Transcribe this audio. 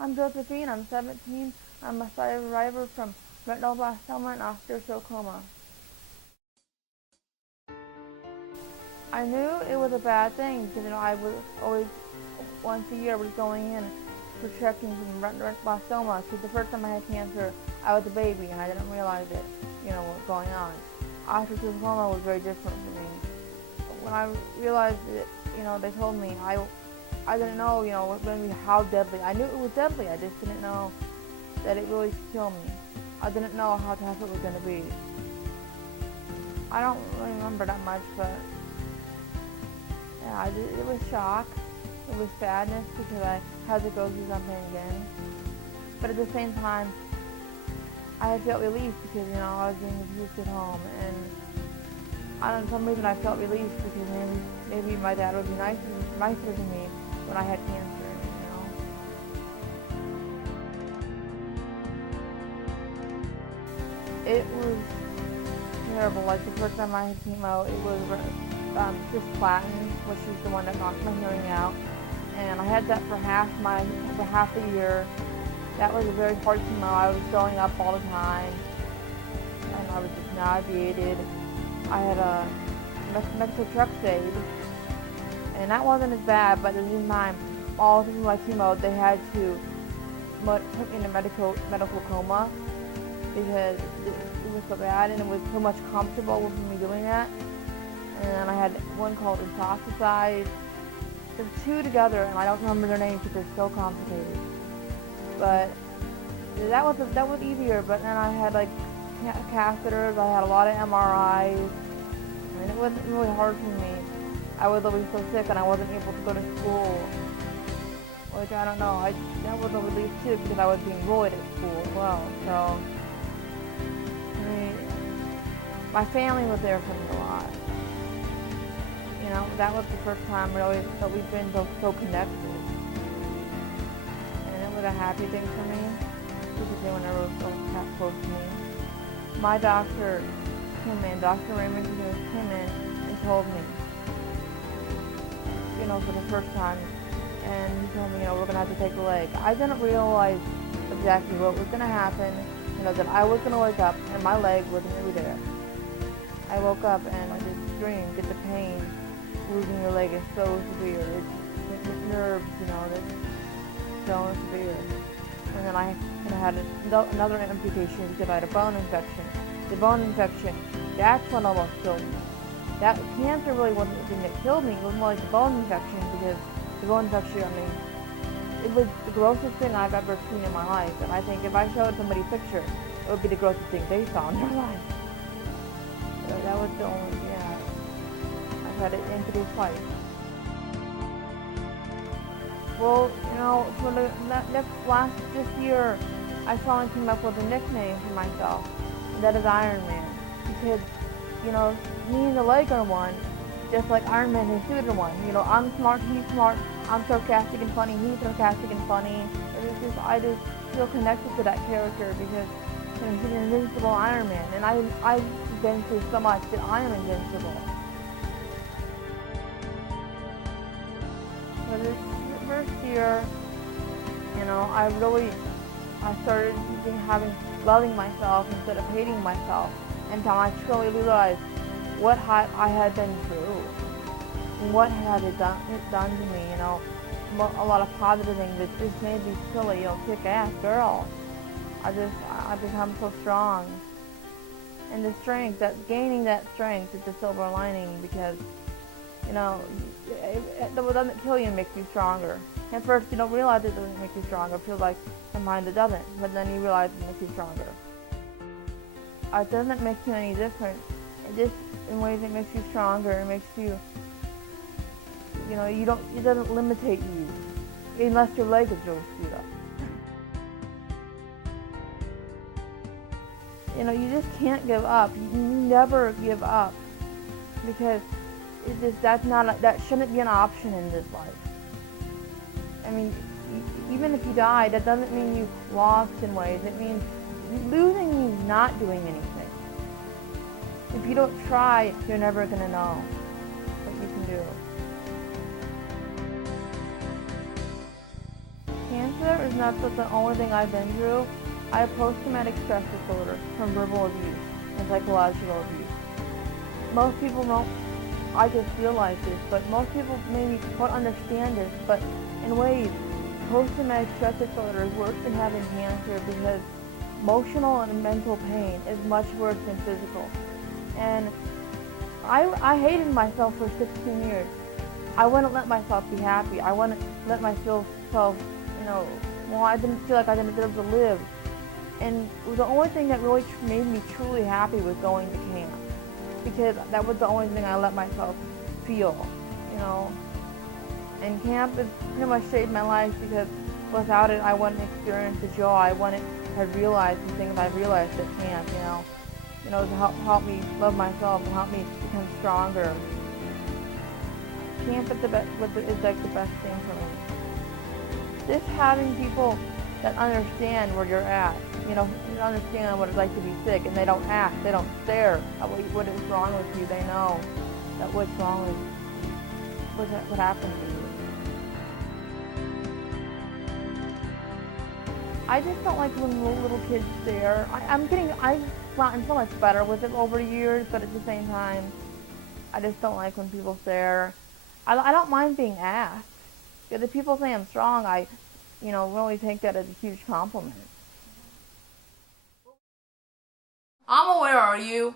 I'm Josephine. I'm 17. I'm a survivor from retinoblastoma and osteosarcoma. I knew it was a bad thing because I was always once a year was going in for checking from retinoblastoma because the first time I had cancer, I was a baby and I didn't realize it, what was going on. Osteosarcoma was very different for me. When I realized it, they told me I didn't know, maybe how deadly. I knew it was deadly. I just didn't know that it really could kill me. I didn't know how tough it was going to be. I don't really remember that much, but yeah, it was shock. It was sadness because I had to go through something again. But at the same time, I had felt relief because, I was being abused at home. And for some reason I felt relief because maybe my dad would be nicer to me when I had cancer, It was terrible. Like the first time I had chemo, it was cisplatin, which is the one that knocked my hearing out. And I had that for half a year. That was a very hard chemo. I was throwing up all the time, and I was just nauseated. I had a methotrexate, and that wasn't as bad, but at the same time, all through my chemo, they had to put me in a medical coma because it was so bad, and it was so much comfortable with me doing that. And then I had one called intosticide. There's two together, and I don't remember their names because they're so complicated. But that was easier. But then I had like catheters. I had a lot of MRIs, and it wasn't really hard for me. I was always so sick, and I wasn't able to go to school. Which I don't know. That was a relief too because I was being bullied at school as well. So my family was there for me a lot. That was the first time really that we've been so connected. And it was a happy thing for me because they were never so close to me. My doctor came in, Dr. Raymond came in and told me, for the first time. And he told me, we're going to have to take the leg. I didn't realize exactly what was going to happen, that I was going to wake up and my leg wasn't going to be there. I woke up and I just screamed at the pain. Losing your leg is so severe. It's nerves, that's so severe. And then I had another amputation because I had a bone infection. The bone infection, that's what almost killed me. That cancer really wasn't the thing that killed me. It was more like the bone infection because the bone infection, it was the grossest thing I've ever seen in my life. And I think if I showed somebody a picture, it would be the grossest thing they saw in their life. So that was the only, had it into twice. Well, for this year, I finally came up with a nickname for myself, and that is Iron Man. Because, me and the leg are one, just like Iron Man and Suit are one. I'm smart, he's smart, I'm sarcastic and funny, he's sarcastic and funny. I just feel connected to that character because, he's an invincible Iron Man, and I've been through so much that I am invincible. For this first year, I started loving myself instead of hating myself until I truly realized what I had been through and what had it done to me, a lot of positive things that just made me silly, kick-ass girl. I've become so strong. And the strength, gaining that strength is the silver lining because it doesn't kill you and makes you stronger. At first, you don't realize it doesn't make you stronger. It feels like sometimes it doesn't, but then you realize it makes you stronger. It doesn't make you any different. It just, in ways, it makes you stronger. It makes you, it doesn't limitate you, unless your leg is really screwed up. You just can't give up. You never give up because that shouldn't be an option in this life. Even if you die, that doesn't mean you lost in ways. It means losing means not doing anything. If you don't try, you're never going to know what you can do. Cancer is not the only thing I've been through. I have post-traumatic stress disorder from verbal abuse and psychological abuse. Most people don't, I just realized this, but most people maybe don't understand this, but in ways, post-traumatic stress disorder is worse than having cancer because emotional and mental pain is much worse than physical. And I hated myself for 16 years. I wouldn't let myself be happy. I wouldn't let myself, I didn't feel like I didn't deserve to live. And the only thing that really made me truly happy was going to camp, because that was the only thing I let myself feel, And camp has pretty much saved my life, because without it, I wouldn't experience the joy. I wouldn't have realized the things I realized at camp, to help me love myself and help me become stronger. Camp is like the best thing for me. Just having people that understand where you're at, understand what it's like to be sick, and they don't ask, they don't stare at what is wrong with you. They know that what's wrong with what happened to you. I just don't like when little kids stare. I've gotten so much better with it over the years, but at the same time, I just don't like when people stare. I don't mind being asked. If people say I'm strong, I really take that as a huge compliment. I'm aware, are you?